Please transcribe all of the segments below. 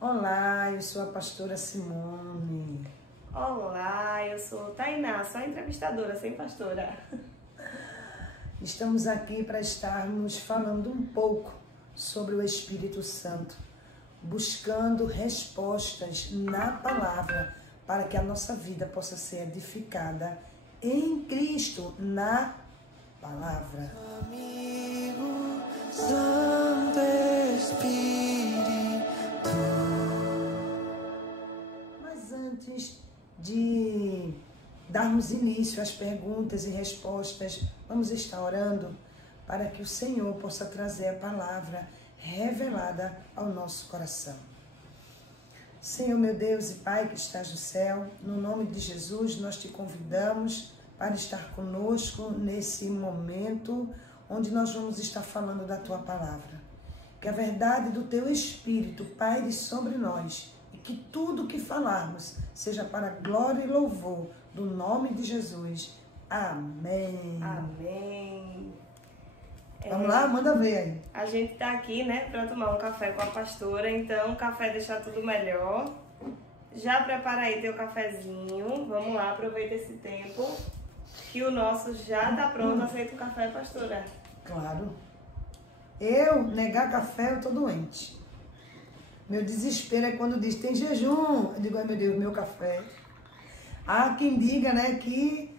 Olá, eu sou a pastora Simone. Olá, eu sou Tainá, só entrevistadora, sem pastora. Estamos aqui para estarmos falando um pouco sobre o Espírito Santo, buscando respostas na palavra para que a nossa vida possa ser edificada em Cristo, na palavra. Amigo Santo Espírito. Mas antes de darmos início às perguntas e respostas, vamos estar orando para que o Senhor possa trazer a palavra revelada ao nosso coração. Senhor, meu Deus e Pai que estás no céu, no nome de Jesus nós te convidamos para estar conosco nesse momento onde nós vamos estar falando da tua palavra. Que a verdade do teu Espírito paire sobre nós e que tudo que falarmos seja para a glória e louvor do nome de Jesus. Amém. Amém. Vamos lá, manda ver aí. A gente tá aqui, né, para tomar um café com a pastora, então o café deixar tudo melhor. Já prepara aí teu cafezinho, vamos lá, aproveita esse tempo que o nosso já tá pronto. Aceita o café, pastora? Claro. Eu, negar café, eu tô doente. Meu desespero é quando diz, tem jejum. Eu digo, ai meu Deus, meu café. Há quem diga, né, que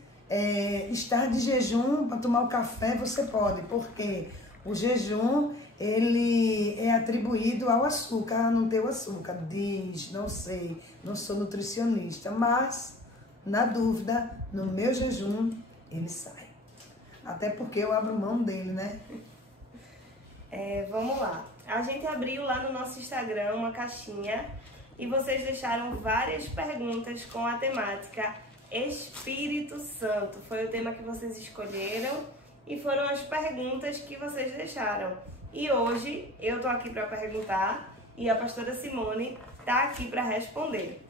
estar de jejum para tomar o café você pode, porque o jejum, ele é atribuído ao açúcar, não ter o açúcar. Diz, não sei, não sou nutricionista, mas, na dúvida, no meu jejum, ele sai. Até porque eu abro mão dele, né? Vamos lá. A gente abriu lá no nosso Instagram uma caixinha e vocês deixaram várias perguntas com a temática Espírito Santo. Foi o tema que vocês escolheram e foram as perguntas que vocês deixaram. E hoje eu tô aqui para perguntar e a pastora Simone tá aqui para responder.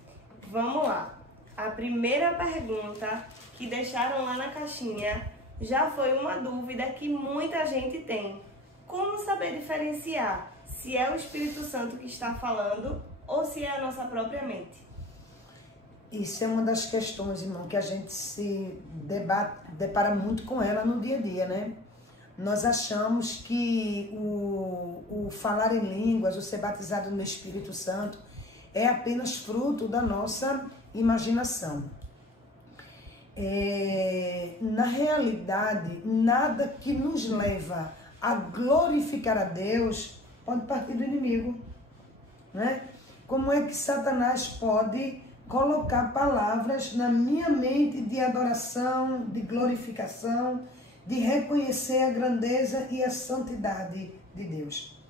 Vamos lá. A primeira pergunta que deixaram lá na caixinha já foi uma dúvida que muita gente tem. Como saber diferenciar se é o Espírito Santo que está falando ou se é a nossa própria mente? Isso é uma das questões, irmão, que a gente se depara muito com ela no dia a dia, né? Nós achamos que o falar em línguas, o ser batizado no Espírito Santo, é apenas fruto da nossa imaginação. Na realidade, nada que nos leva a glorificar a Deus pode partir do inimigo, né? Como é que Satanás pode colocar palavras na minha mente de adoração, de glorificação, de reconhecer a grandeza e a santidade de Deus?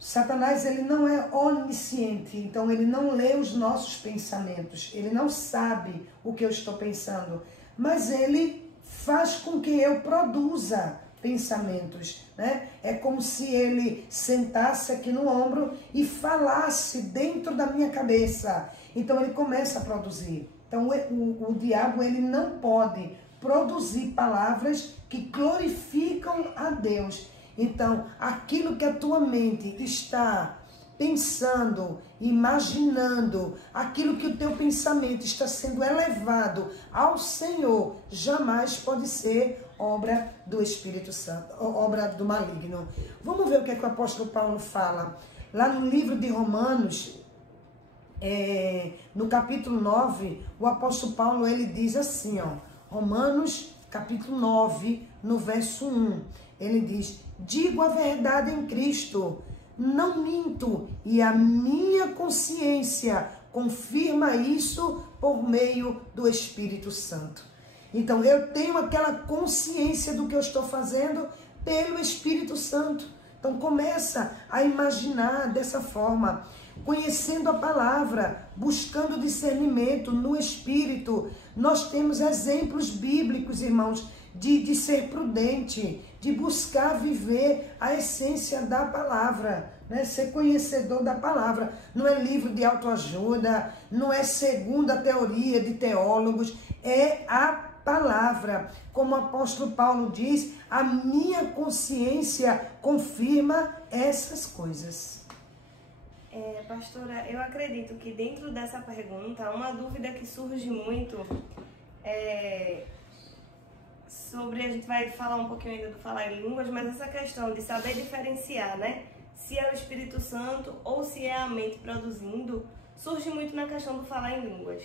Satanás, ele não é onisciente, então ele não lê os nossos pensamentos, ele não sabe o que eu estou pensando, mas ele faz com que eu produza pensamentos, né? É como se ele sentasse aqui no ombro e falasse dentro da minha cabeça. Então ele começa a produzir. Então o diabo, ele não pode produzir palavras que glorificam a Deus. Então aquilo que a tua mente está pensando, imaginando, aquilo que o teu pensamento está sendo elevado ao Senhor, jamais pode ser obra do Espírito Santo, obra do maligno. Vamos ver o que é que o apóstolo Paulo fala. Lá no livro de Romanos, no capítulo 9, o apóstolo Paulo, ele diz assim, ó, Romanos capítulo 9, no verso 1, ele diz, digo a verdade em Cristo, não minto, e a minha consciência confirma isso por meio do Espírito Santo. Então, eu tenho aquela consciência do que eu estou fazendo pelo Espírito Santo. Então, começa a imaginar dessa forma, conhecendo a palavra, buscando discernimento no Espírito. Nós temos exemplos bíblicos, irmãos, de ser prudente, de buscar viver a essência da palavra, né? Ser conhecedor da palavra. Não é livro de autoajuda, não é segunda teoria de teólogos, é a palavra. Como o apóstolo Paulo diz, a minha consciência confirma essas coisas. Pastora, eu acredito que dentro dessa pergunta, uma dúvida que surge muito sobre, a gente vai falar um pouquinho ainda do falar em línguas, mas essa questão de saber diferenciar, né? Se é o Espírito Santo ou se é a mente produzindo, surge muito na questão do falar em línguas.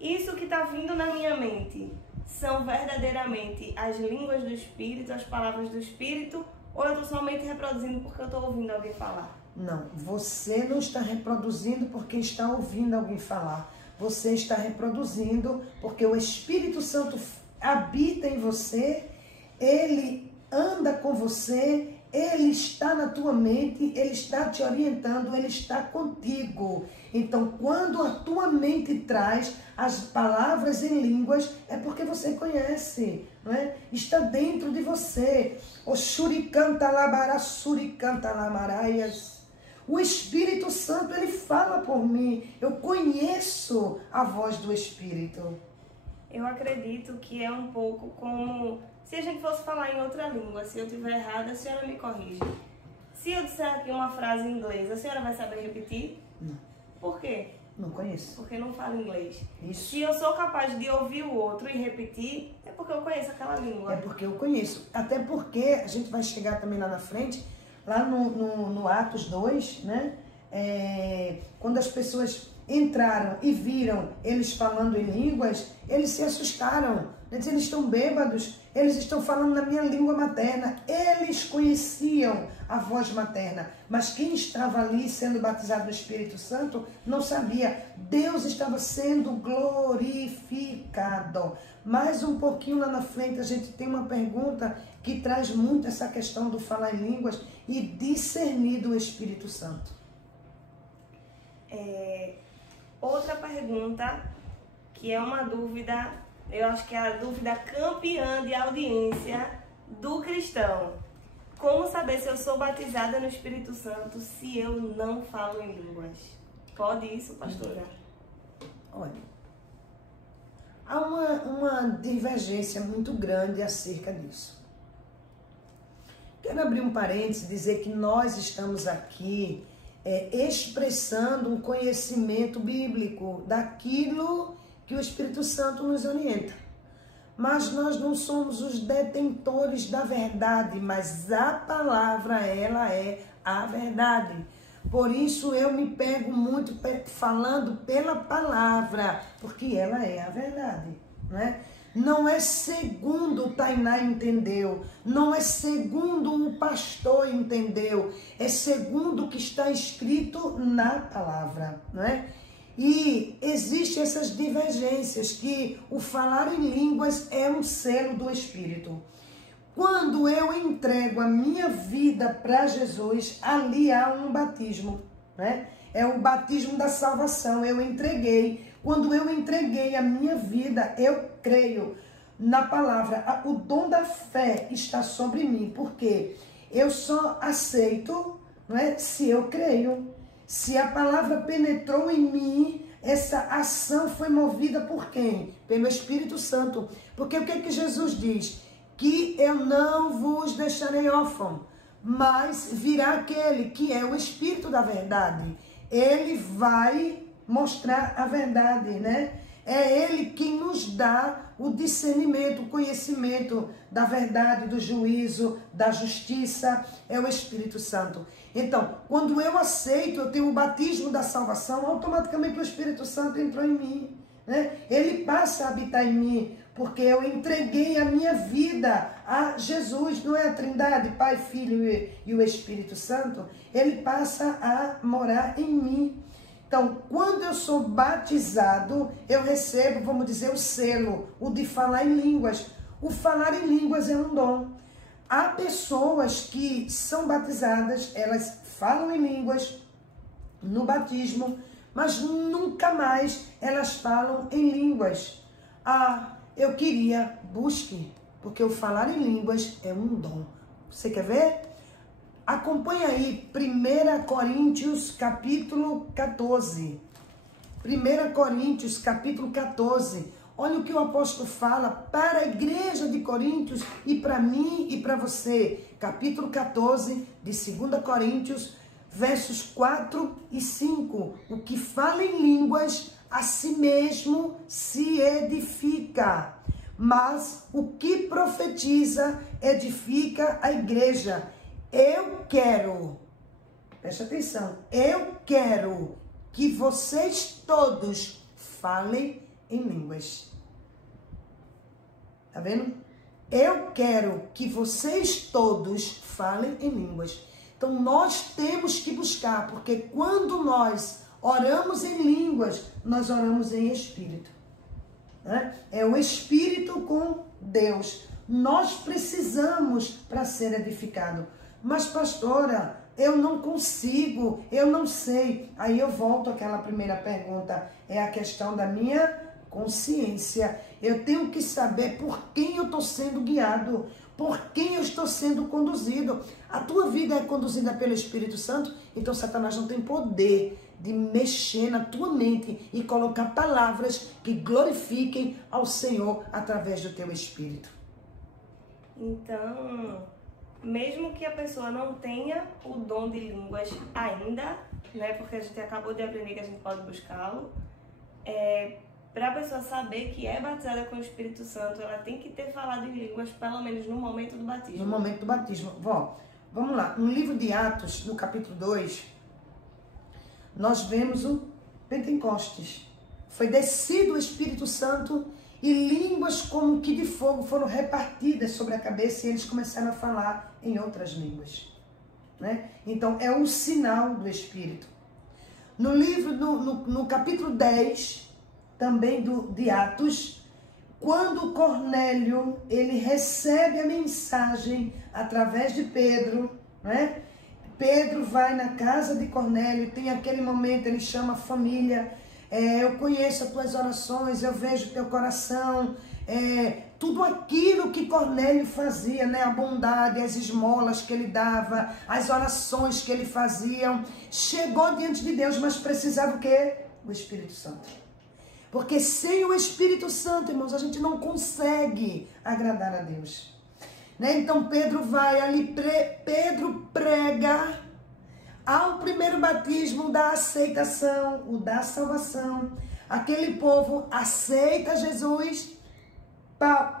Isso que está vindo na minha mente são verdadeiramente as línguas do Espírito, as palavras do Espírito, ou eu estou somente reproduzindo porque eu estou ouvindo alguém falar? Não, você não está reproduzindo porque está ouvindo alguém falar. Você está reproduzindo porque o Espírito Santo habita em você, ele anda com você, ele está na tua mente, ele está te orientando, ele está contigo. Então, quando a tua mente traz as palavras em línguas, é porque você conhece, não é? Está dentro de você. O shuricanta labara, suricanta lamaraias. O Espírito Santo, ele fala por mim. Eu conheço a voz do Espírito. Eu acredito que é um pouco como se a gente fosse falar em outra língua. Se eu estiver errada, a senhora me corrige. Se eu disser aqui uma frase em inglês, a senhora vai saber repetir? Não. Por quê? Não conheço. Porque não falo inglês. Isso. Se eu sou capaz de ouvir o outro e repetir, é porque eu conheço aquela língua. É porque eu conheço. Até porque a gente vai chegar também lá na frente, lá no Atos 2, né? Quando as pessoas entraram e viram eles falando em línguas, eles se assustaram. Eles estão bêbados, eles estão falando na minha língua materna. Eles conheciam a voz materna, mas quem estava ali sendo batizado no Espírito Santo não sabia. Deus estava sendo glorificado. Mais um pouquinho lá na frente a gente tem uma pergunta que traz muito essa questão do falar em línguas e discernir do Espírito Santo. Outra pergunta, que é uma dúvida, eu acho que é a dúvida campeã de audiência do cristão. Como saber se eu sou batizada no Espírito Santo se eu não falo em línguas? Pode isso, pastora? Olha, há uma divergência muito grande acerca disso. Quero abrir um parênteses e dizer que nós estamos aqui expressando um conhecimento bíblico daquilo que o Espírito Santo nos orienta. Mas nós não somos os detentores da verdade, mas a palavra, ela é a verdade. Por isso eu me pego muito falando pela palavra, porque ela é a verdade, né? Não é segundo o Tainá entendeu, não é segundo o pastor entendeu, é segundo o que está escrito na palavra, não é? E existem essas divergências, que o falar em línguas é um selo do Espírito. Quando eu entrego a minha vida para Jesus, ali há um batismo, né? É o batismo da salvação, eu entreguei. Quando eu entreguei a minha vida, eu creio na palavra. O dom da fé está sobre mim, porque eu só aceito, não é, se eu creio. Se a palavra penetrou em mim, essa ação foi movida por quem? Pelo Espírito Santo. Porque o que é que Jesus diz? Que eu não vos deixarei órfão, mas virá aquele que é o Espírito da verdade. Ele vai mostrar a verdade, né? É ele quem nos dá o discernimento, o conhecimento da verdade, do juízo, da justiça, é o Espírito Santo. Então, quando eu aceito, eu tenho o batismo da salvação, automaticamente o Espírito Santo entrou em mim, né? Ele passa a habitar em mim, porque eu entreguei a minha vida a Jesus, não é a Trindade, Pai, Filho e o Espírito Santo? Ele passa a morar em mim. Então, quando eu sou batizado, eu recebo, vamos dizer, o selo, o de falar em línguas. O falar em línguas é um dom. Há pessoas que são batizadas, elas falam em línguas no batismo, mas nunca mais elas falam em línguas. Eu queria, busque, porque o falar em línguas é um dom. Você quer ver? Acompanha aí 1 Coríntios capítulo 14. 1 Coríntios capítulo 14. Olha o que o apóstolo fala para a igreja de Coríntios e para mim e para você. Capítulo 14 de 2 Coríntios, versos 4 e 5. O que fala em línguas, a si mesmo se edifica. Mas o que profetiza, edifica a igreja. Eu quero, preste atenção, eu quero que vocês todos falem em línguas. Tá vendo? Eu quero que vocês todos falem em línguas. Então, nós temos que buscar, porque quando nós oramos em línguas, nós oramos em espírito. Né? É o espírito com Deus. Nós precisamos para ser edificado. Mas, pastora, eu não consigo, eu não sei. Aí eu volto àquela primeira pergunta. É a questão da minha consciência. Eu tenho que saber por quem eu estou sendo guiado, por quem eu estou sendo conduzido. A tua vida é conduzida pelo Espírito Santo, então Satanás não tem poder de mexer na tua mente e colocar palavras que glorifiquem ao Senhor através do teu Espírito. Então, mesmo que a pessoa não tenha o dom de línguas ainda, né, porque a gente acabou de aprender que a gente pode buscá-lo, para a pessoa saber que é batizada com o Espírito Santo, ela tem que ter falado em línguas, pelo menos no momento do batismo. No momento do batismo. Vamos lá. No livro de Atos, no capítulo 2, nós vemos o Pentecostes. Foi descido o Espírito Santo e línguas como que de fogo foram repartidas sobre a cabeça e eles começaram a falar em outras línguas. Né? Então, é um sinal do Espírito. No livro, no capítulo 10... também de Atos, quando Cornélio, ele recebe a mensagem através de Pedro, né? Pedro vai na casa de Cornélio, tem aquele momento, ele chama a família, eu conheço as tuas orações, eu vejo teu coração, tudo aquilo que Cornélio fazia, né? A bondade, as esmolas que ele dava, as orações que ele fazia, chegou diante de Deus, mas precisava o quê? O Espírito Santo. Porque sem o Espírito Santo, irmãos, a gente não consegue agradar a Deus. Né? Então Pedro vai ali, Pedro prega ao primeiro batismo da aceitação, o da salvação. Aquele povo aceita Jesus.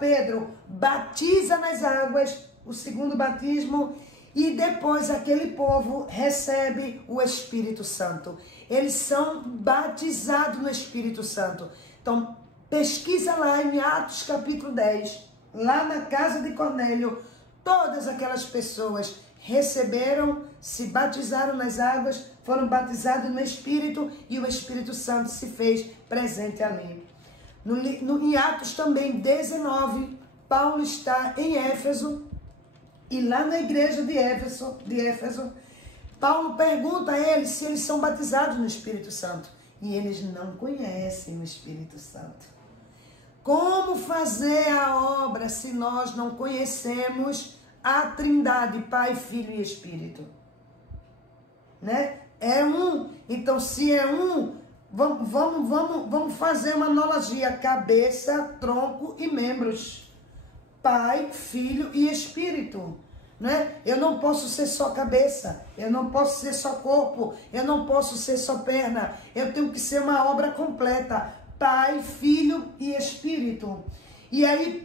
Pedro batiza nas águas, o segundo batismo, e depois aquele povo recebe o Espírito Santo. Eles são batizados no Espírito Santo. Então, pesquisa lá em Atos capítulo 10, lá na casa de Cornélio, todas aquelas pessoas receberam, se batizaram nas águas, foram batizados no Espírito e o Espírito Santo se fez presente ali. Em Atos também 19, Paulo está em Éfeso, e lá na igreja de Éfeso, Paulo pergunta a eles se eles são batizados no Espírito Santo. E eles não conhecem o Espírito Santo. Como fazer a obra se nós não conhecemos a Trindade, Pai, Filho e Espírito? Né? É um. Então, se é um, vamos fazer uma analogia. Cabeça, tronco e membros. Pai, Filho e Espírito, né? Eu não posso ser só cabeça, eu não posso ser só corpo, eu não posso ser só perna, eu tenho que ser uma obra completa, Pai, Filho e Espírito. E aí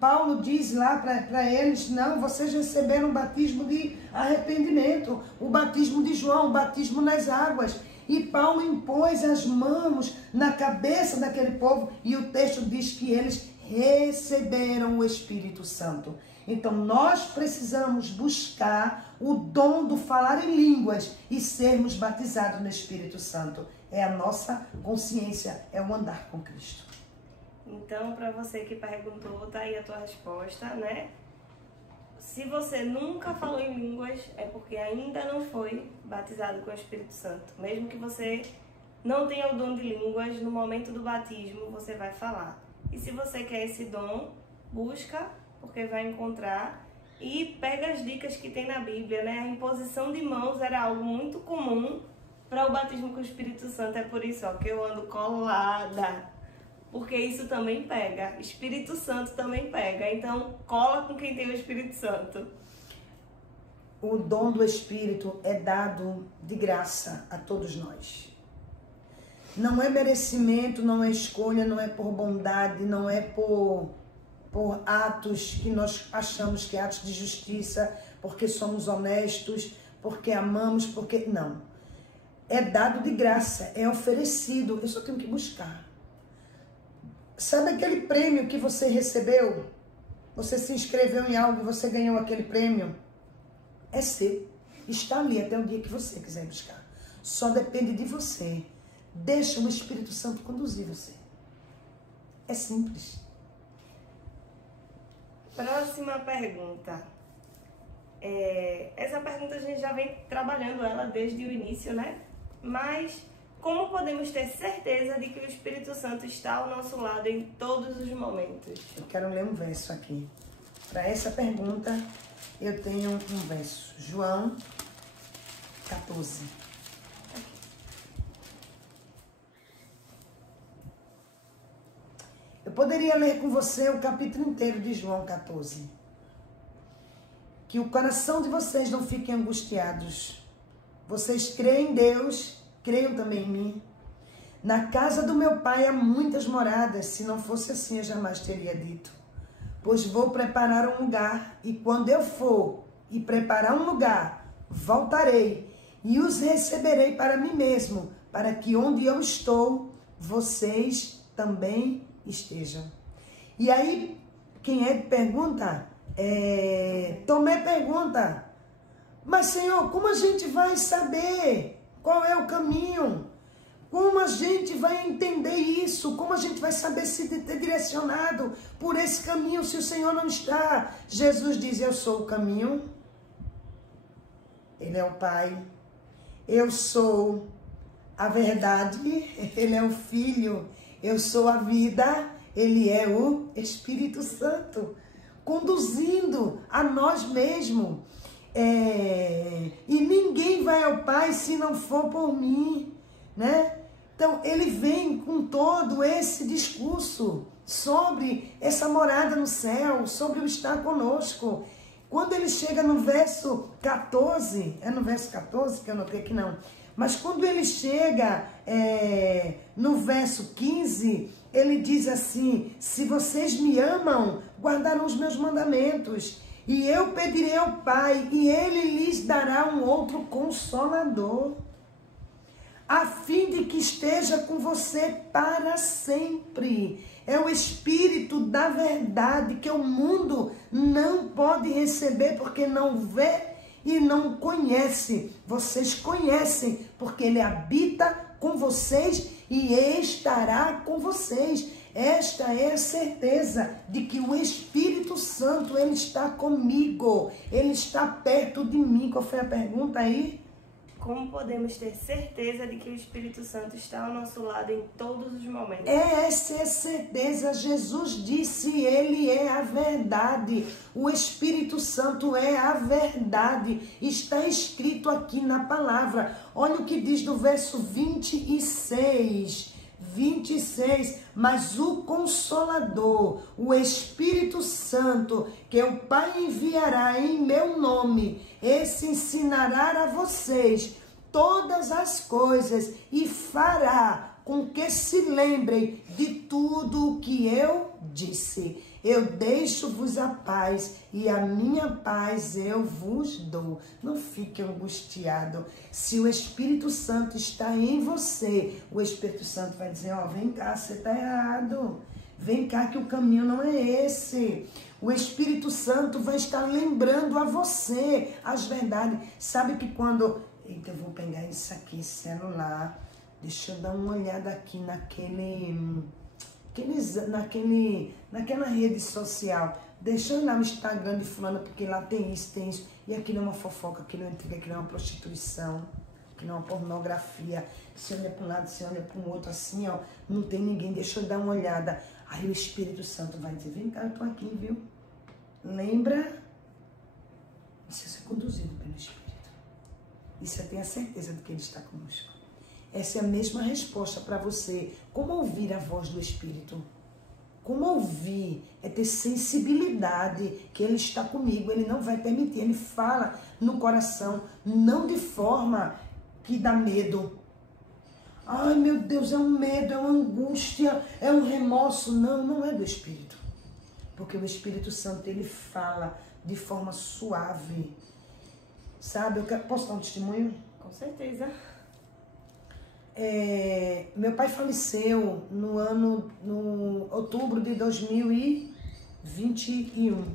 Paulo diz lá para eles, não, vocês receberam o batismo de arrependimento, o batismo de João, o batismo nas águas. E Paulo impôs as mãos na cabeça daquele povo e o texto diz que eles receberam o Espírito Santo. Então nós precisamos buscar o dom do falar em línguas e sermos batizados no Espírito Santo. É a nossa consciência, é o andar com Cristo. Então, para você que perguntou, tá aí a tua resposta, né? Se você nunca falou em línguas, é porque ainda não foi batizado com o Espírito Santo. Mesmo que você não tenha o dom de línguas, no momento do batismo você vai falar. E se você quer esse dom, busca, porque vai encontrar. E pega as dicas que tem na Bíblia, né? A imposição de mãos era algo muito comum para o batismo com o Espírito Santo. É por isso, ó, que eu ando colada. Porque isso também pega. Espírito Santo também pega. Então, cola com quem tem o Espírito Santo. o dom do Espírito é dado de graça a todos nós. Não é merecimento, não é escolha, não é por bondade, não é por atos que nós achamos que é atos de justiça, porque somos honestos, porque amamos, porque... Não. É dado de graça, é oferecido. Eu só tenho que buscar. Sabe aquele prêmio que você recebeu? Você se inscreveu em algo e você ganhou aquele prêmio? É seu. Está ali até o dia que você quiser buscar. Só depende de você. Deixa o Espírito Santo conduzir você. É simples. Próxima pergunta. Essa pergunta a gente já vem trabalhando ela desde o início, né? Mas como podemos ter certeza de que o Espírito Santo está ao nosso lado em todos os momentos? Eu quero ler um verso aqui. Para essa pergunta, eu tenho um verso. João 14. Eu poderia ler com você o capítulo inteiro de João 14. Que o coração de vocês não fiquem angustiados. Vocês creem em Deus, creiam também em mim. Na casa do meu pai há muitas moradas. Se não fosse assim, eu jamais teria dito. Pois vou preparar um lugar, e quando eu for e preparar um lugar, voltarei e os receberei para mim mesmo, para que onde eu estou, vocês também estejam. E aí, quem é que pergunta? Tomé pergunta, mas Senhor, como a gente vai saber qual é o caminho? Como a gente vai entender isso? Como a gente vai saber se ter direcionado por esse caminho se o Senhor não está? Jesus diz, eu sou o caminho. Ele é o Pai. Eu sou a verdade. Ele é o Filho. Eu sou a vida. Ele é o Espírito Santo. Conduzindo a nós mesmos. E ninguém vai ao Pai se não for por mim, né? Então, ele vem com todo esse discurso sobre essa morada no céu, sobre o estar conosco. Quando ele chega no verso 14, é no verso 14 que eu notei que não, mas quando ele chega no verso 15, ele diz assim, se vocês me amam, guardarão os meus mandamentos, e eu pedirei ao Pai, e ele lhes dará um outro consolador, a fim de que esteja com você para sempre. É o Espírito da verdade que o mundo não pode receber porque não vê e não conhece. Vocês conhecem porque ele habita com vocês e estará com vocês. Esta é a certeza de que o Espírito Santo, ele está comigo. Ele está perto de mim. Qual foi a pergunta aí? Como podemos ter certeza de que o Espírito Santo está ao nosso lado em todos os momentos? Essa é a certeza. Jesus disse, ele é a verdade. O Espírito Santo é a verdade. Está escrito aqui na palavra. Olha o que diz no verso 26. 26, mas o Consolador, o Espírito Santo, que o Pai enviará em meu nome, esse ensinará a vocês todas as coisas e fará com que se lembrem de tudo o que eu disse. Eu deixo-vos a paz e a minha paz eu vos dou. Não fique angustiado. Se o Espírito Santo está em você, o Espírito Santo vai dizer, ó, vem cá, você está errado. Vem cá que o caminho não é esse. O Espírito Santo vai estar lembrando a você as verdades. Sabe que quando... Eita, eu vou pegar isso aqui, celular. Deixa eu dar uma olhada aqui naquela rede social. Deixa eu ir lá no Instagram de fulano, porque lá tem isso. E aquilo é uma fofoca, aquilo é intriga, aquilo é uma prostituição, aquilo é uma pornografia. Você olha para um lado, você olha para o outro, assim, ó, não tem ninguém, deixa eu dar uma olhada. Aí o Espírito Santo vai dizer, vem cá, eu tô aqui, viu? Lembra? Isso é ser conduzido pelo Espírito. Isso eu tenho a certeza de que ele está conosco. Essa é a mesma resposta para você. Como ouvir a voz do Espírito? como ouvir, é ter sensibilidade que Ele está comigo, Ele não vai permitir. Ele fala no coração, não de forma que dá medo. Ai, meu Deus, é um medo, é uma angústia, é um remorso. Não, não é do Espírito. Porque o Espírito Santo, ele fala de forma suave. Sabe, posso dar um testemunho? Com certeza. Meu pai faleceu no outubro de 2021.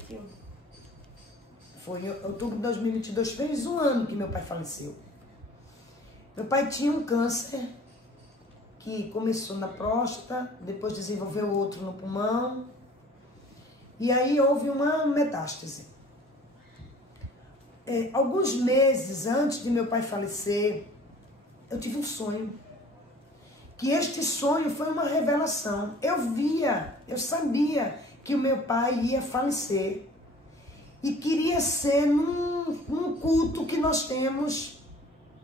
Foi em outubro de 2022, fez um ano que meu pai faleceu. Meu pai tinha um câncer que começou na próstata, depois desenvolveu outro no pulmão, e aí houve uma metástase. Alguns meses antes de meu pai falecer, eu tive um sonho. Que este sonho foi uma revelação. Eu sabia que o meu pai ia falecer. E queria ser num culto que nós temos,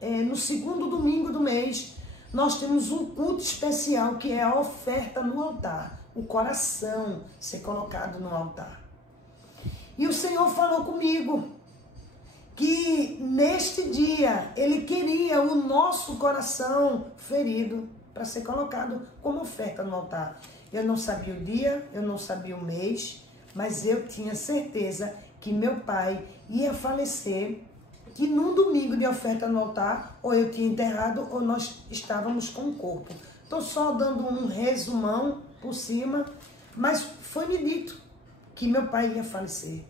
no segundo domingo do mês, nós temos um culto especial que é a oferta no altar. O coração ser colocado no altar. E o Senhor falou comigo que neste dia Ele queria o nosso coração ferido para ser colocado como oferta no altar. Eu não sabia o dia, eu não sabia o mês, mas eu tinha certeza que meu pai ia falecer, que num domingo de oferta no altar, ou eu tinha enterrado, ou nós estávamos com o corpo. Estou só dando um resumão por cima, mas foi-me dito que meu pai ia falecer.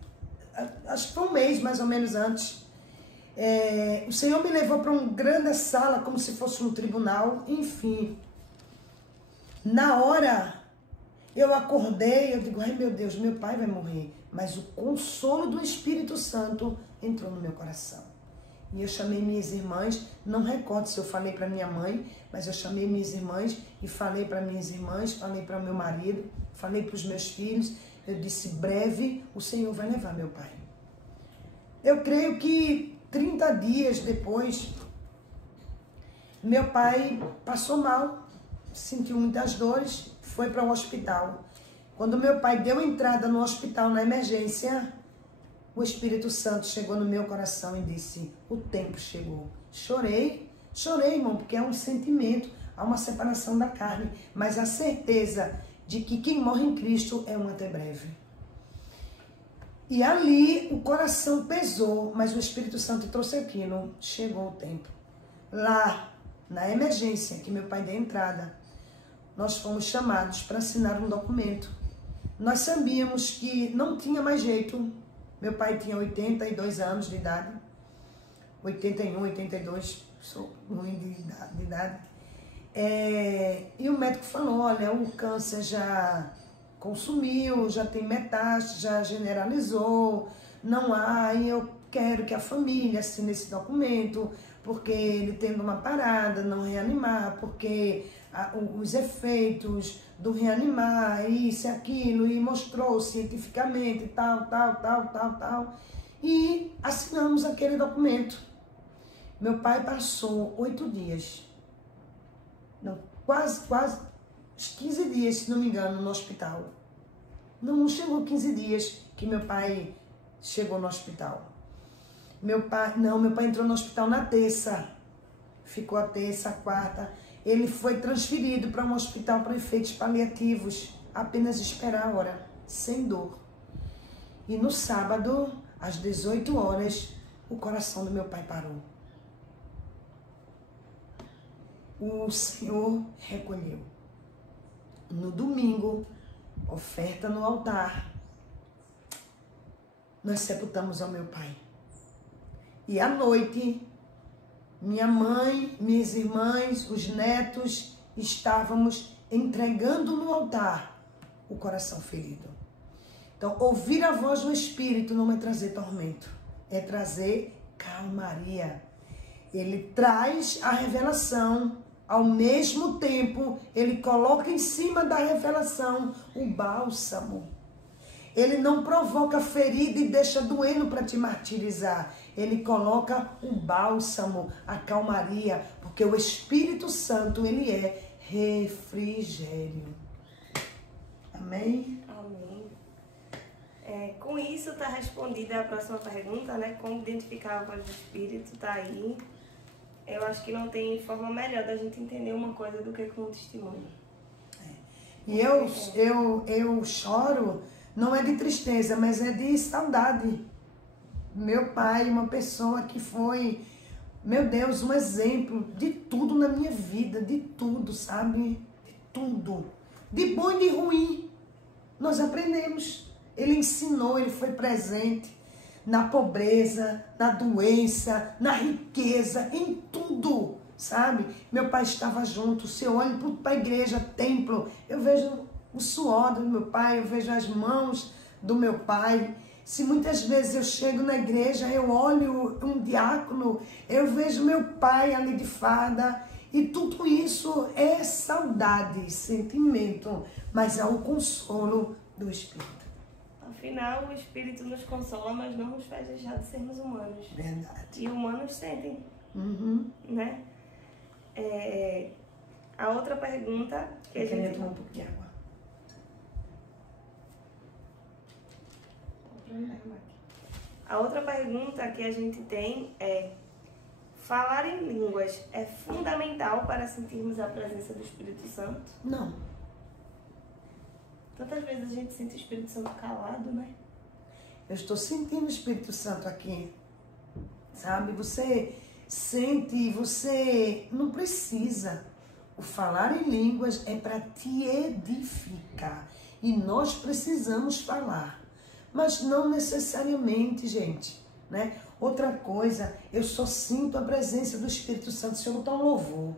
Acho que foi um mês mais ou menos antes. O Senhor me levou para uma grande sala, como se fosse um tribunal, enfim. Na hora, eu acordei, eu digo, ai meu Deus, meu pai vai morrer. Mas o consolo do Espírito Santo entrou no meu coração. E eu chamei minhas irmãs, não recordo se eu falei para minha mãe, mas eu chamei minhas irmãs e falei para minhas irmãs, falei para meu marido, falei para os meus filhos. Eu disse, breve o Senhor vai levar meu pai. Eu creio que 30 dias depois, meu pai passou mal, sentiu muitas dores, foi para o hospital. Quando meu pai deu entrada no hospital, na emergência, o Espírito Santo chegou no meu coração e disse, o tempo chegou. Chorei, irmão, porque é um sentimento, há uma separação da carne, mas a certeza de que quem morre em Cristo é um até breve. E ali o coração pesou, mas o Espírito Santo trouxe aquilo. Chegou o tempo. Lá, na emergência, que meu pai deu entrada, nós fomos chamados para assinar um documento. Nós sabíamos que não tinha mais jeito. Meu pai tinha 82 anos de idade. 81, 82, sou ruim de idade. E o médico falou, olha, o câncer já consumiu, já tem metástase, já generalizou, não há, e eu quero que a família assine esse documento, porque ele tendo uma parada, não reanimar, porque os efeitos do reanimar, isso e aquilo, e mostrou cientificamente, tal. E assinamos aquele documento. Meu pai passou 8 dias, não, quase 15 dias, se não me engano, no hospital. Não chegou 15 dias que meu pai chegou no hospital. Meu pai entrou no hospital na terça. Ficou a terça, a quarta. Ele foi transferido para um hospital para efeitos paliativos. Apenas esperar a hora, sem dor. E no sábado, às 18 horas, o coração do meu pai parou. O Senhor recolheu. No domingo, oferta no altar, nós sepultamos ao meu pai. E à noite, minha mãe, minhas irmãs, os netos, estávamos entregando no altar o coração ferido. Então, ouvir a voz do Espírito não é trazer tormento, é trazer calmaria. Ele traz a revelação. Ao mesmo tempo, ele coloca em cima da revelação o bálsamo. Ele não provoca ferida e deixa doendo para te martirizar. Ele coloca o bálsamo, a calmaria, porque o Espírito Santo, ele é refrigério. Amém? Amém. Com isso está respondida a próxima pergunta, né? Como identificar a voz do Espírito, tá aí. Eu acho que não tem forma melhor da gente entender uma coisa do que com um testemunho. E eu choro, não é de tristeza, mas é de saudade. Meu pai, uma pessoa que foi, meu Deus, um exemplo de tudo na minha vida, de tudo, sabe? De tudo. De bom e de ruim. Nós aprendemos. Ele ensinou, ele foi presente na pobreza, na doença, na riqueza, em tudo, sabe? Meu pai estava junto. Se eu olho para a igreja, templo, eu vejo o suor do meu pai, eu vejo as mãos do meu pai. Se muitas vezes eu chego na igreja, eu olho um diácono, eu vejo meu pai ali de farda, e tudo isso é saudade, sentimento, mas é o consolo do Espírito. Afinal, o Espírito nos consola, mas não nos faz deixar de sermos humanos. Verdade. E humanos sentem, Uhum. né? A outra pergunta que a Eu queria gente... tomar um pouco de água. A outra pergunta que a gente tem é: falar em línguas é fundamental para sentirmos a presença do Espírito Santo? Não. Tantas vezes a gente sente o Espírito Santo calado, né? Eu estou sentindo o Espírito Santo aqui. Sabe? Você sente, você não precisa. O falar em línguas é para te edificar. E nós precisamos falar. Mas não necessariamente, gente, né? Outra coisa, eu só sinto a presença do Espírito Santo se eu botar um louvor.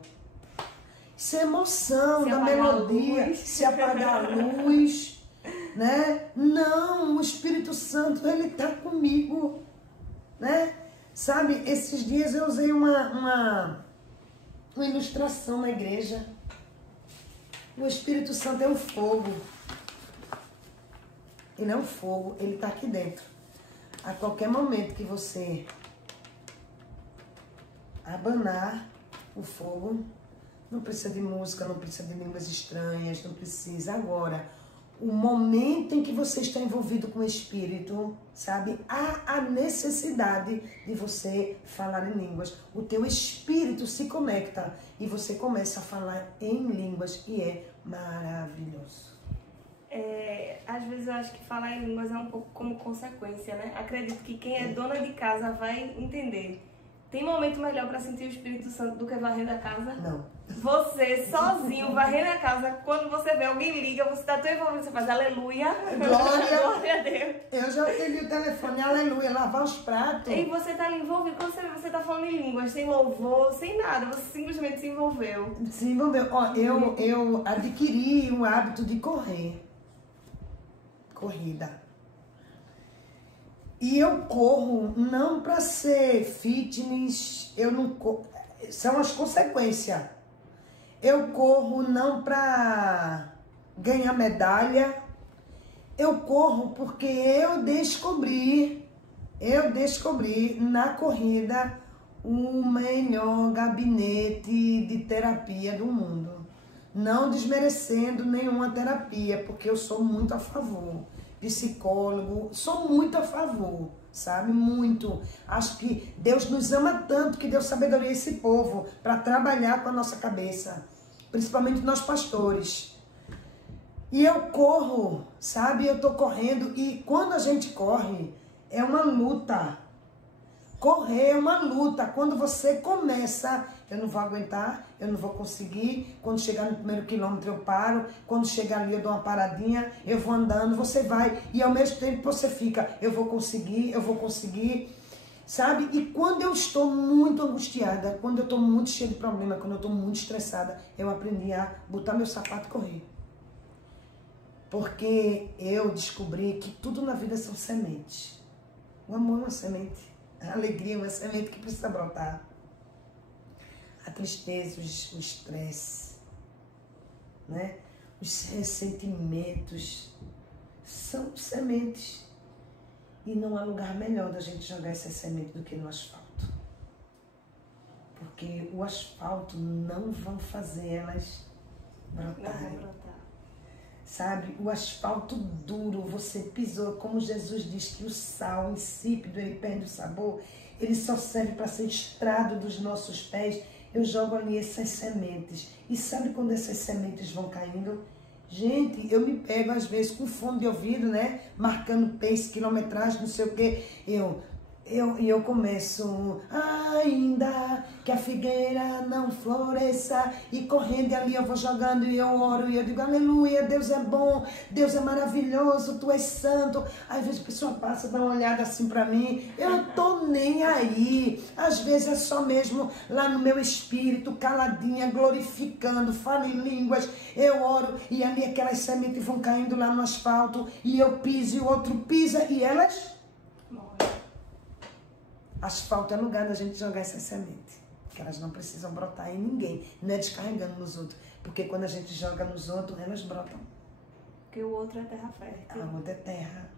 Isso é emoção da melodia, se apagar a luz, né? Não, o Espírito Santo, ele está comigo, né? Sabe, esses dias eu usei uma ilustração na igreja. O Espírito Santo é um fogo. Ele é um fogo, ele está aqui dentro. A qualquer momento que você abanar o fogo, não precisa de música, não precisa de línguas estranhas, não precisa. Agora, o momento em que você está envolvido com o Espírito, sabe? Há a necessidade de você falar em línguas. O teu Espírito se conecta e você começa a falar em línguas e é maravilhoso. Às vezes eu acho que falar em línguas é um pouco como consequência, né? Acredito que quem é dona de casa vai entender. Tem momento melhor para sentir o Espírito Santo do que varrendo a casa? Não. Você sozinho varrendo a casa, quando você vê alguém liga, você está tão envolvido, você faz aleluia. Glória. Glória a Deus. Eu já atendi o telefone, aleluia, lavar os pratos. E você tá ali envolvido, quando você tá falando em línguas, sem louvor, sem nada, você simplesmente se envolveu. Se envolveu. Ó, eu adquiri o hábito de correr. Corrida. E eu corro não para ser fitness, eu não corro, são as consequências. Eu corro não para ganhar medalha, eu corro porque eu descobri na corrida o melhor gabinete de terapia do mundo. Não desmerecendo nenhuma terapia, porque eu sou muito a favor. Psicólogo, sou muito a favor, sabe? Muito. Acho que Deus nos ama tanto que deu sabedoria a esse povo para trabalhar com a nossa cabeça, principalmente nós pastores. E eu corro, sabe? Eu tô correndo e quando a gente corre, é uma luta. Correr é uma luta. Quando você começa, eu não vou aguentar, eu não vou conseguir. Quando chegar no primeiro quilômetro eu paro. Quando chegar ali eu dou uma paradinha, eu vou andando, você vai. E ao mesmo tempo você fica, eu vou conseguir. Sabe? E quando eu estou muito angustiada, quando eu estou muito cheia de problema, quando eu estou muito estressada, eu aprendi a botar meu sapato e correr. Porque eu descobri que tudo na vida são sementes. O amor é uma semente. A alegria é uma semente que precisa brotar. A tristeza, o estresse, né? Os ressentimentos são sementes. E não há lugar melhor da gente jogar essa semente do que no asfalto. Porque o asfalto não vai fazer elas brotarem. Não vai brotar. sabe? O asfalto duro, você pisou, como Jesus diz que o sal insípido, ele perde o sabor, ele só serve para ser estrado dos nossos pés. Eu jogo ali essas sementes. E sabe quando essas sementes vão caindo? Gente, eu me pego às vezes com fone de ouvido, né? Marcando pace, quilometragem, não sei o quê. Eu começo, ainda que a figueira não floresça, e correndo ali eu vou jogando e eu oro e eu digo, aleluia, Deus é bom, Deus é maravilhoso, tu és santo. Às vezes a pessoa passa, dá uma olhada assim pra mim, eu tô nem aí. Às vezes é só mesmo lá no meu espírito, caladinha, glorificando, falo em línguas, eu oro e ali aquelas sementes vão caindo lá no asfalto e eu piso e o outro pisa e elas... Asfalto é lugar da gente jogar essas sementes, que elas não precisam brotar em ninguém, não é descarregando nos outros, porque quando a gente joga nos outros, elas brotam. Porque o outro é terra fértil. A outra é terra.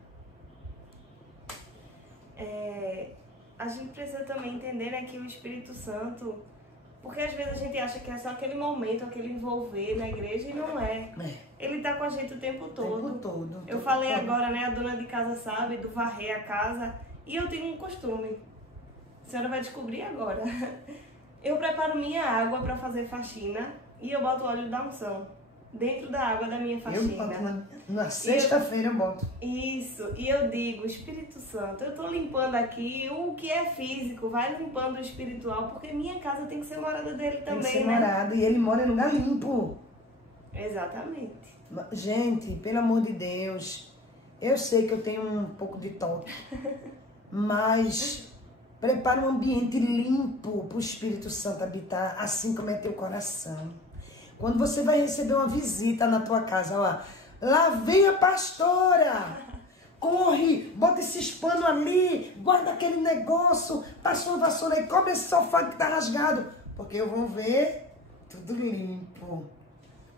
A gente precisa também entender, né, que o Espírito Santo, porque às vezes a gente acha que é só aquele momento, aquele envolver na igreja, e não é. Ele tá com a gente o tempo todo. O tempo todo. Eu falei agora, né, a dona de casa sabe, do varrer a casa, e eu tenho um costume. A senhora vai descobrir agora. Eu preparo minha água para fazer faxina e eu boto óleo da unção dentro da água da minha faxina. Eu boto na sexta-feira eu boto. Isso. E eu digo, Espírito Santo, eu estou limpando aqui o que é físico, vai limpando o espiritual, porque minha casa tem que ser morada dele também, né? Tem que ser morada, e ele mora em lugar limpo. Exatamente. Gente, pelo amor de Deus, eu sei que eu tenho um pouco de toque, mas... prepara um ambiente limpo para o Espírito Santo habitar, assim como é teu coração. Quando você vai receber uma visita na tua casa, lá vem a pastora, corre, bota esses panos ali, guarda aquele negócio, passa uma vassoura aí, cobre esse sofá que está rasgado, porque eu vou ver tudo limpo.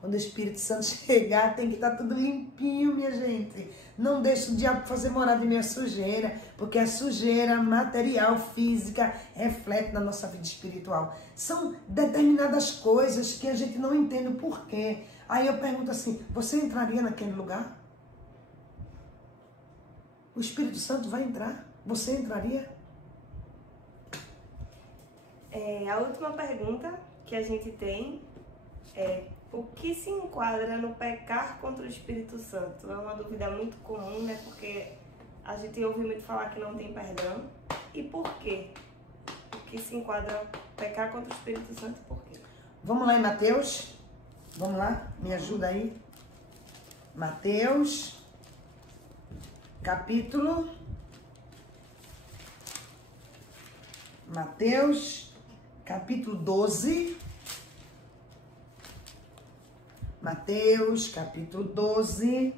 Quando o Espírito Santo chegar, tem que estar tudo limpinho, minha gente. Não deixe o diabo fazer morada em minha sujeira, porque a sujeira material, física, reflete na nossa vida espiritual. São determinadas coisas que a gente não entende o porquê. Aí eu pergunto assim, você entraria naquele lugar? O Espírito Santo vai entrar? Você entraria? A última pergunta que a gente tem é: o que se enquadra no pecar contra o Espírito Santo? É uma dúvida muito comum, né? Porque a gente ouve muito falar que não tem perdão. E por quê? O que se enquadra pecar contra o Espírito Santo e por quê? Vamos lá em Mateus? Vamos lá? Me ajuda aí. Mateus, capítulo 12. Mateus, capítulo 12,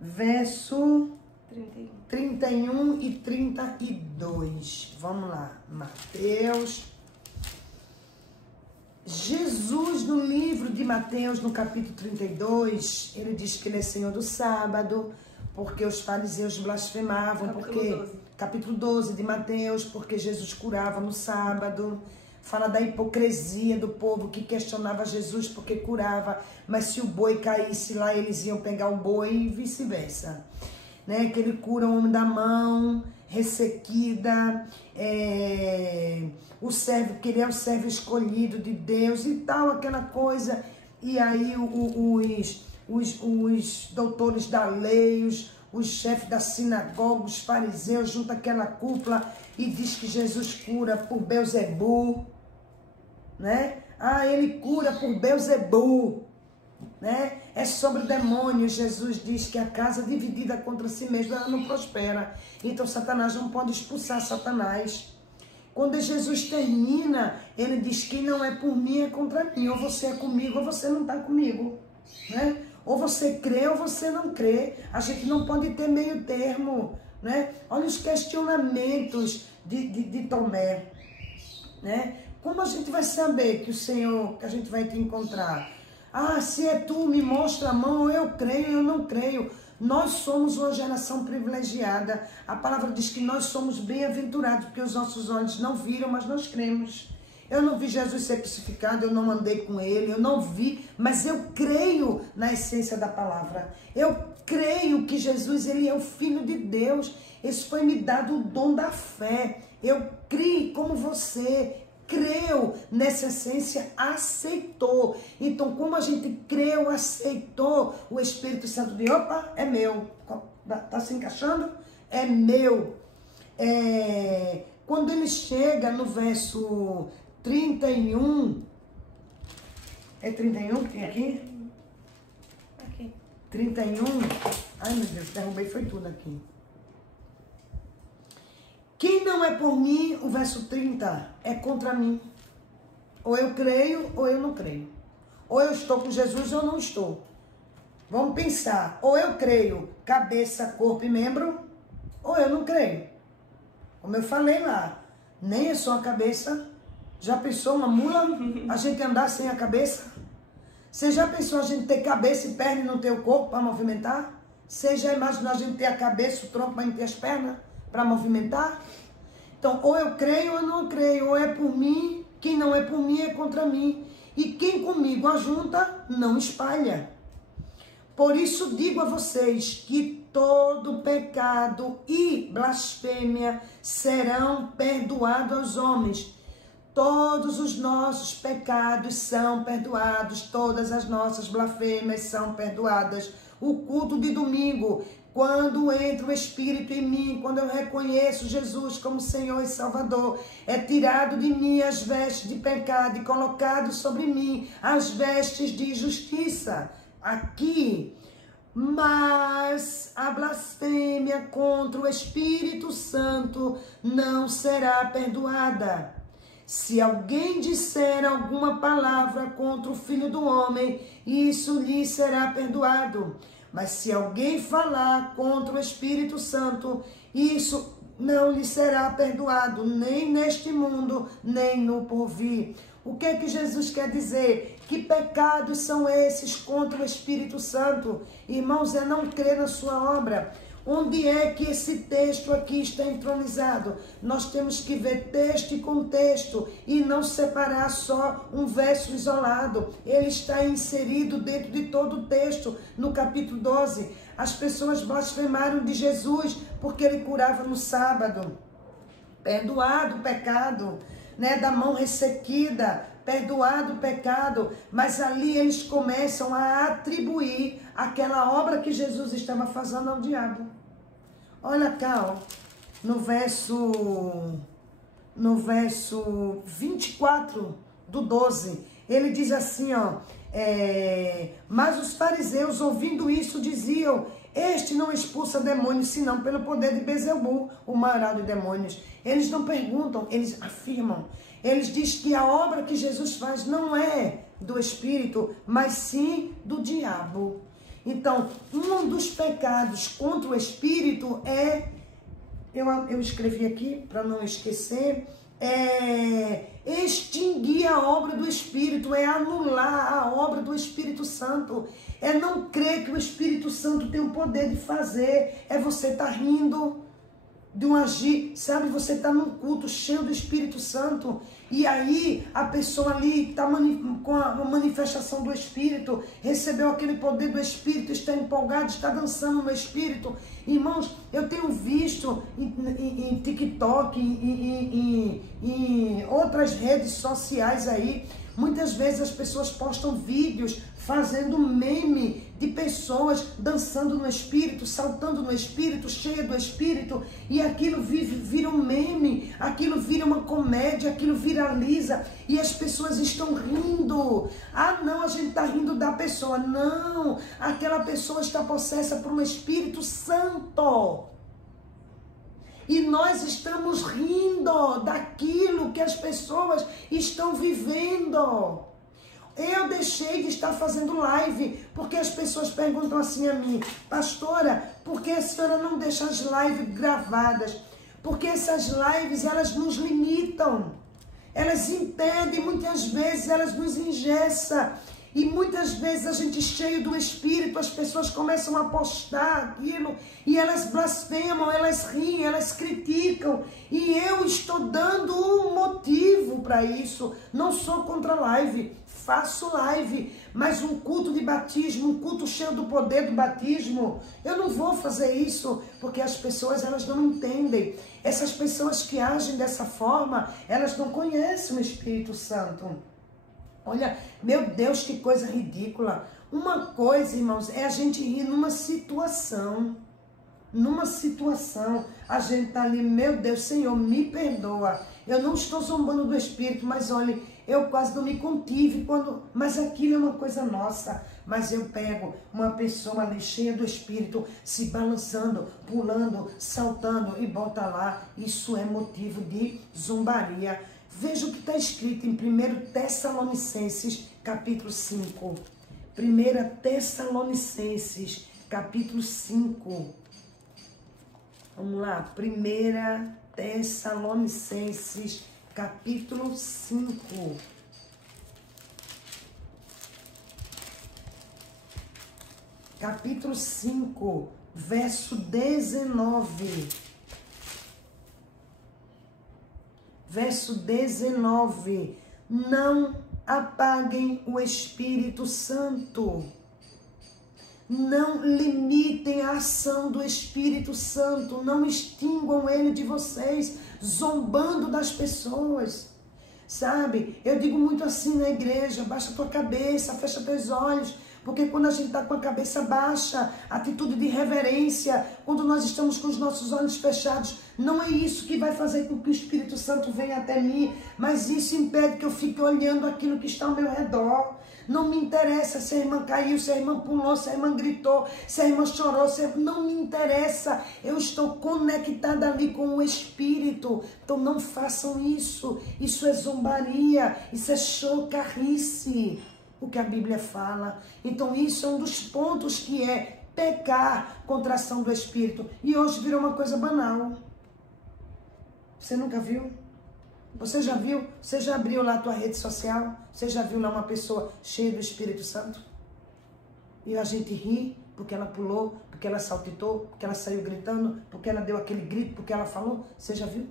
verso 31 e 32. Vamos lá, Mateus. Jesus, no livro de Mateus, no capítulo 32, ele diz que ele é Senhor do sábado, porque os fariseus blasfemavam, capítulo 12 de Mateus, porque Jesus curava no sábado. Fala da hipocrisia do povo que questionava Jesus porque curava, mas se o boi caísse lá, eles iam pegar o boi e vice-versa. Né? Que ele cura o homem da mão, ressequida, o servo, que ele é o servo escolhido de Deus e tal, aquela coisa. E aí os doutores da lei, os chefes da sinagoga, os fariseus, juntam aquela cúpula e diz que Jesus cura por Belzebu. Né? Ele cura por Belzebu, né? É sobre o demônio. Jesus diz que a casa dividida contra si mesma, ela não prospera. Então Satanás não pode expulsar Satanás. Quando Jesus termina, ele diz que não é por mim, é contra mim. Ou você é comigo, ou você não está comigo, né? Ou você crê, ou você não crê. A gente não pode ter meio termo, né? Olha os questionamentos de Tomé, né? Como a gente vai saber que o Senhor, que a gente vai te encontrar? Se é tu, me mostra a mão, eu creio, eu não creio. Nós somos uma geração privilegiada. A palavra diz que nós somos bem-aventurados, porque os nossos olhos não viram, mas nós cremos. Eu não vi Jesus ser crucificado, eu não andei com ele, eu não vi, mas eu creio na essência da palavra. Eu creio que Jesus, ele é o Filho de Deus. Esse foi me dado o dom da fé. Eu criei como você, creu nessa essência, aceitou. Então, como a gente creu, aceitou, o Espírito Santo diz, opa, é meu. Tá se encaixando? É meu. Quando ele chega no verso 31, é 31 que tem aqui? Aqui. 31, ai meu Deus, derrubei foi tudo aqui. Quem não é por mim, o verso 30, é contra mim. Ou eu creio, ou eu não creio. Ou eu estou com Jesus, ou eu não estou. Vamos pensar, ou eu creio, cabeça, corpo e membro, ou eu não creio. Como eu falei lá, nem é só a cabeça. Já pensou uma mula, a gente andar sem a cabeça? Você já pensou a gente ter cabeça e perna e não ter o corpo para movimentar? Você já imaginou a gente ter a cabeça, o tronco, mas não ter as pernas para movimentar? Então, ou eu creio ou eu não creio. Ou é por mim, quem não é por mim é contra mim. E quem comigo ajunta, não espalha. Por isso digo a vocês que todo pecado e blasfêmia serão perdoados aos homens. Todos os nossos pecados são perdoados, todas as nossas blasfêmias são perdoadas. O culto de domingo, quando entra o Espírito em mim, quando eu reconheço Jesus como Senhor e Salvador, é tirado de mim as vestes de pecado e colocado sobre mim as vestes de justiça. Aqui, mas a blasfêmia contra o Espírito Santo não será perdoada. Se alguém disser alguma palavra contra o Filho do Homem, isso lhe será perdoado. Mas se alguém falar contra o Espírito Santo, isso não lhe será perdoado, nem neste mundo, nem no porvir. O que é que Jesus quer dizer? Que pecados são esses contra o Espírito Santo? Irmãos, é não crer na sua obra. Onde é que esse texto aqui está entronizado? Nós temos que ver texto e contexto e não separar só um verso isolado. Ele está inserido dentro de todo o texto. No capítulo 12, as pessoas blasfemaram de Jesus porque ele curava no sábado. Perdoado o pecado, né, da mão ressequida, perdoado o pecado, mas ali eles começam a atribuir aquela obra que Jesus estava fazendo ao diabo. Olha cá, ó, no verso 24 do 12, ele diz assim, ó, mas os fariseus, ouvindo isso, diziam, este não expulsa demônios, senão pelo poder de Beelzebul, o maior de demônios. Eles não perguntam, eles afirmam. Eles dizem que a obra que Jesus faz não é do Espírito, mas sim do diabo. Então, um dos pecados contra o Espírito é, eu escrevi aqui para não esquecer, extinguir a obra do Espírito, é anular a obra do Espírito Santo, é não crer que o Espírito Santo tem o poder de fazer, é você estar rindo de um agir, sabe, você está num culto cheio do Espírito Santo, e aí a pessoa ali está com a manifestação do Espírito, recebeu aquele poder do Espírito, está empolgado, está dançando no Espírito. Irmãos, eu tenho visto em TikTok, em outras redes sociais aí, muitas vezes as pessoas postam vídeos fazendo meme de pessoas dançando no Espírito, saltando no Espírito, cheia do Espírito, e aquilo vira um meme, aquilo vira uma comédia, aquilo viraliza, e as pessoas estão rindo. Ah, não, a gente está rindo da pessoa. Não, aquela pessoa está possessa por um Espírito Santo. E nós estamos rindo daquilo que as pessoas estão vivendo. Eu deixei de estar fazendo live, porque as pessoas perguntam assim a mim, pastora, por que a senhora não deixa as lives gravadas? Porque essas lives, elas nos limitam, elas impedem, muitas vezes elas nos engessam. E muitas vezes a gente cheio do Espírito, as pessoas começam a postar aquilo e elas blasfemam, elas riem, elas criticam. E eu estou dando um motivo para isso. Não sou contra a live, faço live, mas um culto de batismo, um culto cheio do poder do batismo, eu não vou fazer isso, porque as pessoas elas não entendem. Essas pessoas que agem dessa forma, elas não conhecem o Espírito Santo. Olha, meu Deus, que coisa ridícula. Uma coisa, irmãos, é a gente rir numa situação. Numa situação, a gente tá ali, meu Deus, Senhor, me perdoa. Eu não estou zombando do Espírito, mas olha, eu quase não me contive quando... Mas aquilo é uma coisa nossa. Mas eu pego uma pessoa ali cheia do Espírito, se balançando, pulando, saltando e bota lá. Isso é motivo de zombaria. Veja o que está escrito em 1 Tessalonicenses, capítulo 5. 1 Tessalonicenses, capítulo 5. Vamos lá. 1 Tessalonicenses, capítulo 5. Capítulo 5, verso 19. Verso 19, não apaguem o Espírito Santo. Não limitem a ação do Espírito Santo. Não extinguam ele de vocês, zombando das pessoas. Sabe, eu digo muito assim na igreja, baixa tua cabeça, fecha teus olhos. Porque quando a gente está com a cabeça baixa, atitude de reverência, quando nós estamos com os nossos olhos fechados, não é isso que vai fazer com que o Espírito Santo venha até mim, mas isso impede que eu fique olhando aquilo que está ao meu redor. Não me interessa se a irmã caiu, se a irmã pulou, se a irmã gritou, se a irmã chorou, não me interessa. Eu estou conectada ali com o Espírito. Então não façam isso. Isso é zombaria, isso é chocarrice. O que a Bíblia fala. Então isso é um dos pontos que é pecar contra a ação do Espírito. E hoje virou uma coisa banal. Você nunca viu? Você já viu? Você já abriu lá a tua rede social? Você já viu lá uma pessoa cheia do Espírito Santo? E a gente ri porque ela pulou, porque ela saltitou, porque ela saiu gritando, porque ela deu aquele grito, porque ela falou. Você já viu?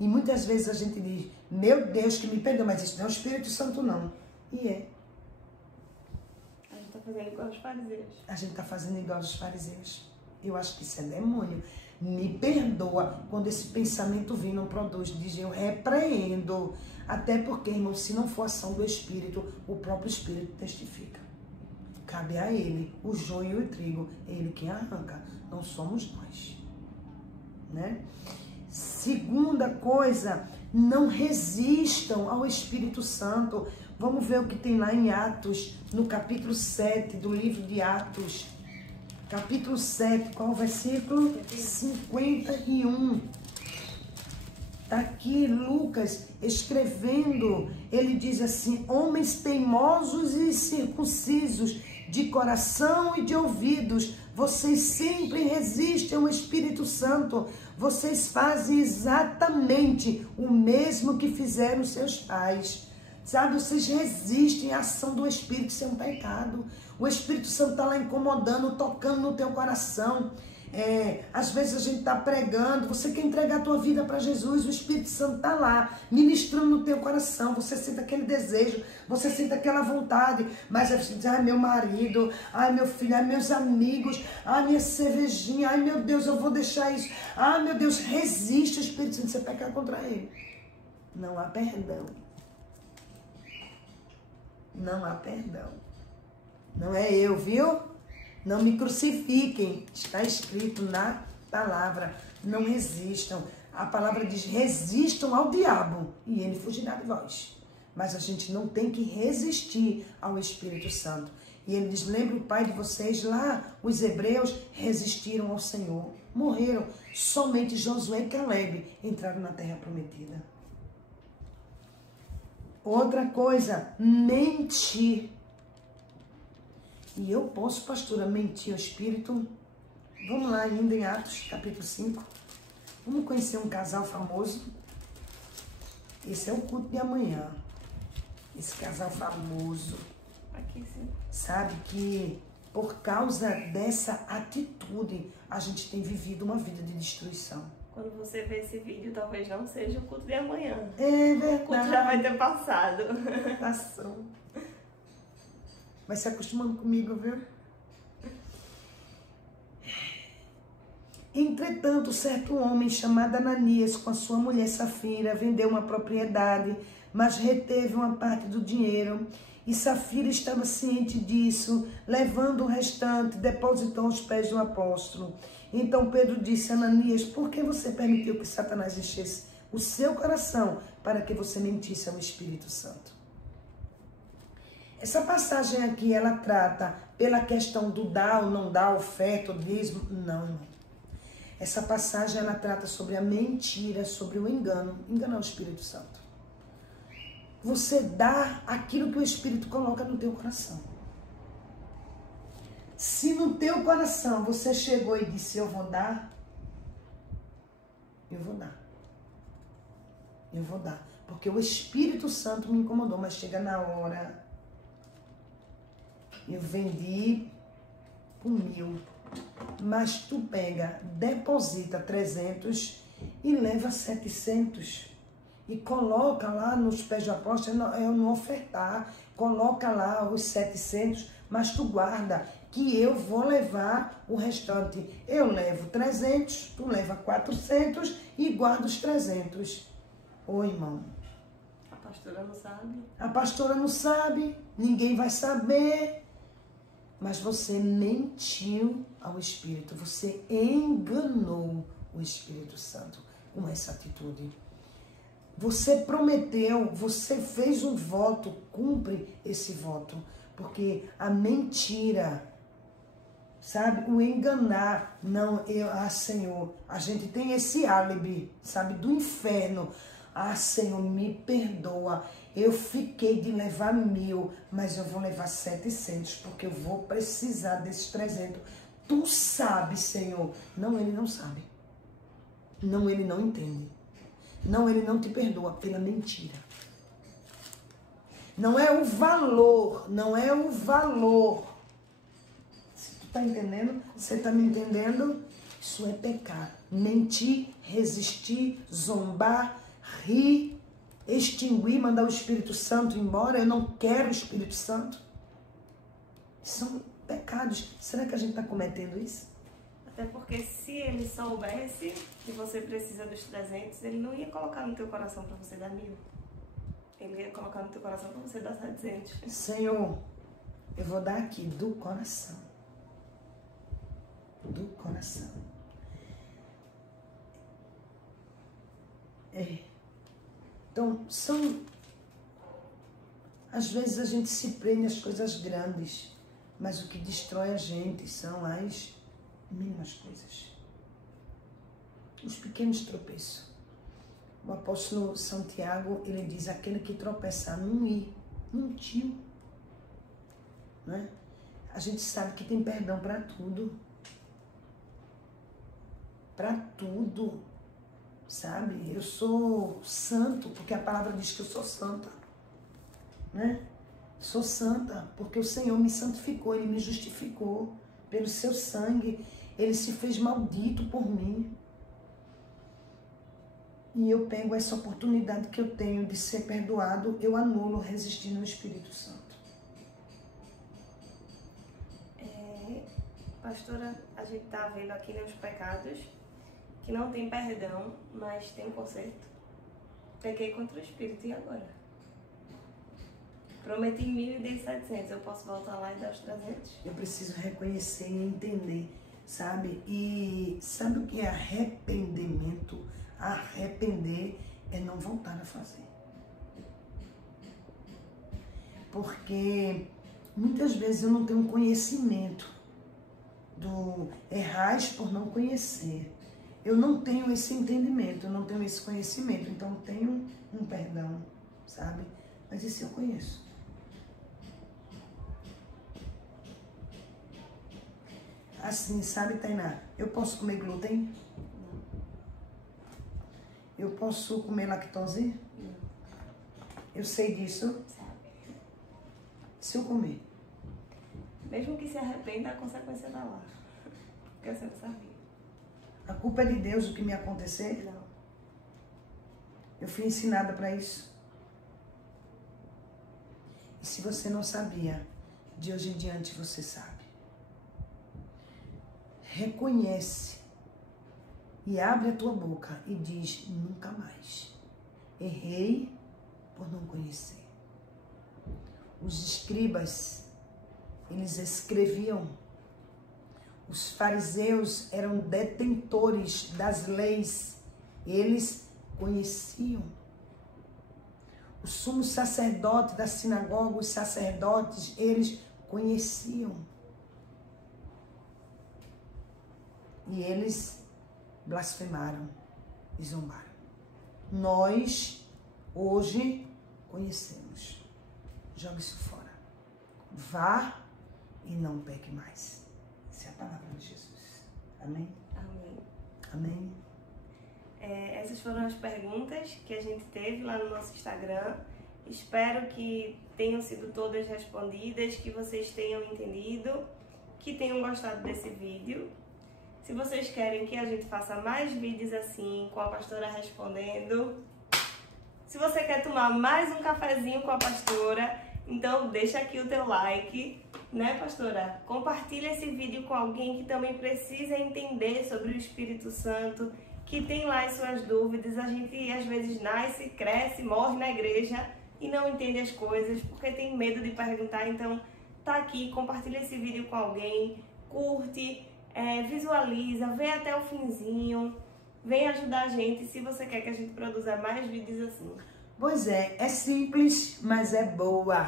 E muitas vezes a gente diz, meu Deus, que me perdoa, mas isso não é o Espírito Santo não. E é. A gente está fazendo igual os fariseus. A gente está fazendo igual os fariseus. Eu acho que isso é demônio. Me perdoa quando esse pensamento vem, não produz. Diz, eu repreendo. Até porque, irmão, se não for ação do Espírito, o próprio Espírito testifica. Cabe a ele, o joio e o trigo. É ele quem arranca, não somos nós. Né? Segunda coisa, não resistam ao Espírito Santo. Vamos ver o que tem lá em Atos, no capítulo 7 do livro de Atos. Capítulo 7, qual o versículo? 51. Está aqui Lucas escrevendo, ele diz assim, homens teimosos e circuncisos, de coração e de ouvidos, vocês sempre resistem ao Espírito Santo, vocês fazem exatamente o mesmo que fizeram seus pais. Sabe, vocês resistem à ação do Espírito, isso é um pecado. O Espírito Santo está lá incomodando, tocando no teu coração. Às vezes a gente está pregando, você quer entregar a tua vida para Jesus, o Espírito Santo está lá, ministrando no teu coração, você sente aquele desejo, você sente aquela vontade, mas você diz, ai meu marido, ai meu filho, ai meus amigos, ai minha cervejinha, ai meu Deus, eu vou deixar isso, ai meu Deus, resiste ao Espírito Santo, você pecar contra ele. Não há perdão. Não há perdão. Não é eu, viu? Não me crucifiquem. Está escrito na palavra. Não resistam. A palavra diz, resistam ao diabo e ele fugirá de vós. Mas a gente não tem que resistir ao Espírito Santo. E ele diz, lembra o pai de vocês lá, os hebreus resistiram ao Senhor. Morreram. Somente Josué e Caleb entraram na terra prometida. Outra coisa, mentir. E eu posso, pastora, mentir ao Espírito? Vamos lá ainda em Atos, capítulo 5. Vamos conhecer um casal famoso. Esse é o culto de amanhã. esse casal famoso. Aqui sim. Sabe que por causa dessa atitude, a gente tem vivido uma vida de destruição. Quando você vê esse vídeo, talvez não seja o culto de amanhã. É O culto verdade. já vai ter passado. Passou. Vai se acostumando comigo, viu? Entretanto, certo homem chamado Ananias, com a sua mulher Safira, vendeu uma propriedade, mas reteve uma parte do dinheiro. E Safira estava ciente disso, levando o restante, depositou aos pés do apóstolo. Então Pedro disse a Ananias: por que você permitiu que Satanás enchesse o seu coração para que você mentisse ao Espírito Santo? Essa passagem aqui, ela trata pela questão do dar ou não dar, oferta, o dízimo. Não, irmão. Essa passagem, ela trata sobre a mentira, sobre o engano. Enganar o Espírito Santo. Você dá aquilo que o Espírito coloca no teu coração. Se no teu coração você chegou e disse: eu vou dar, eu vou dar. Eu vou dar. Porque o Espírito Santo me incomodou, mas chega na hora. Eu vendi por 1.000. Mas tu pega, deposita 300 e leva 700. E coloca lá nos pés do apóstolo, eu não ofertar, coloca lá os 700, mas tu guarda, que eu vou levar o restante. Eu levo 300, tu leva 400 e guarda os 300. Ô, irmão. A pastora não sabe. A pastora não sabe, ninguém vai saber. Mas você mentiu ao Espírito, você enganou o Espírito Santo com essa atitude. Você prometeu, você fez um voto, cumpre esse voto. Porque a mentira, sabe, o enganar, não, Senhor, a gente tem esse álibi, sabe, do inferno. Senhor, me perdoa, eu fiquei de levar 1.000, mas eu vou levar 700, porque eu vou precisar desses 300. Tu sabe, Senhor. Não, ele não sabe. Não, ele não entende. Não, ele não te perdoa pela mentira. Não é o valor, não é o valor. Se tu tá entendendo, você tá me entendendo? Isso é pecar. Mentir, resistir, zombar, rir, extinguir, mandar o Espírito Santo embora. Eu não quero o Espírito Santo. São pecados. Será que a gente está cometendo isso? Até porque se ele soubesse que você precisa dos 300, ele não ia colocar no teu coração para você dar 1.000. Ele ia colocar no teu coração para você dar 700. Senhor, eu vou dar aqui do coração. Do coração. Então, às vezes a gente se prende às coisas grandes, mas o que destrói a gente são as mínimas coisas. Os pequenos tropeços. O apóstolo Santiago, ele diz: aquele que tropeçar num tio. Não é? A gente sabe que tem perdão para tudo. Para tudo. Sabe? Eu sou santo porque a palavra diz que eu sou santa. Né? Sou santa porque o Senhor me santificou, Ele me justificou pelo seu sangue. Ele se fez maldito por mim. E eu pego essa oportunidade que eu tenho de ser perdoado, eu anulo resistindo ao Espírito Santo. Pastora, a gente está vendo aqui nos pecados que não tem perdão, mas tem conserto. Pequei contra o Espírito, e agora? Prometi 1.000 e dei 700. Eu posso voltar lá e dar os 300? Eu preciso reconhecer e entender, sabe? E sabe o que é arrependimento? Arrepender é não voltar a fazer. Porque muitas vezes eu não tenho conhecimento do errais por não conhecer. Eu não tenho esse entendimento, eu não tenho esse conhecimento, então eu tenho um perdão, sabe? Mas isso eu conheço. Assim, sabe, Tainá? Eu posso comer glúten? Não. Eu posso comer lactose? Não. Eu sei disso. Sabe? se eu comer. Mesmo que se arrependa, a consequência está lá. Porque você não sabia. A culpa é de Deus o que me acontecer? Não. Eu fui ensinada para isso. E se você não sabia, de hoje em diante você sabe. Reconhece e abre a tua boca e diz: nunca mais. Errei por não conhecer. Os escribas, eles escreviam. Os fariseus eram detentores das leis. Eles conheciam. O sumo sacerdote da sinagoga, os sacerdotes, eles conheciam. E eles blasfemaram e zombaram. Nós, hoje, conhecemos. Joga isso fora. Vá e não peque mais. Essa é a palavra de Jesus. Amém? Amém. Amém. Essas foram as perguntas que a gente teve lá no nosso Instagram. Espero que tenham sido todas respondidas, que vocês tenham entendido, que tenham gostado desse vídeo. Se vocês querem que a gente faça mais vídeos assim, com a pastora respondendo, se você quer tomar mais um cafezinho com a pastora, então deixa aqui o teu like, né, pastora? Compartilha esse vídeo com alguém que também precisa entender sobre o Espírito Santo, que tem lá as suas dúvidas. A gente às vezes nasce, cresce, morre na igreja e não entende as coisas porque tem medo de perguntar. Então tá aqui, compartilha esse vídeo com alguém, curte, visualiza, vem até o finzinho, vem ajudar a gente se você quer que a gente produza mais vídeos assim. Pois é simples, mas é boa.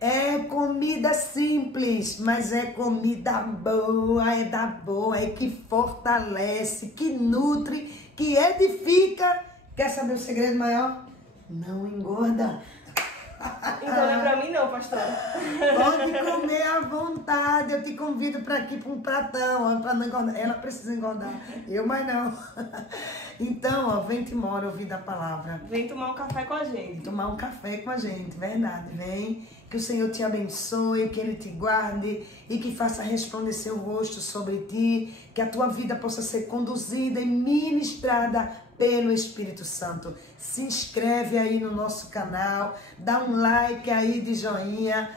É comida simples, mas é comida boa, é da boa, é que fortalece, que nutre, que edifica. Quer saber o segredo maior? Não engorda. Então não é pra mim não, pastora. Pode comer à vontade. Eu te convido para aqui para um pratão, para não engordar. Ela precisa engordar, eu mais não. Então, ó, vem Timóteo ouvir da palavra. Vem tomar um café com a gente. Tomar um café com a gente, verdade, vem. Que o Senhor te abençoe, que Ele te guarde e que faça resplandecer o rosto sobre ti, que a tua vida possa ser conduzida e ministrada pelo Espírito Santo. Se inscreve aí no nosso canal, dá um like aí de joinha,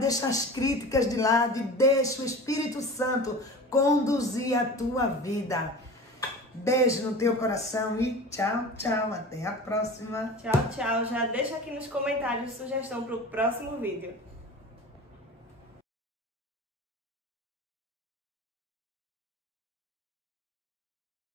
deixa as críticas de lado e deixa o Espírito Santo conduzir a tua vida. Beijo no teu coração e tchau, tchau. Até a próxima. Tchau, tchau. Já deixa aqui nos comentários sugestão para o próximo vídeo.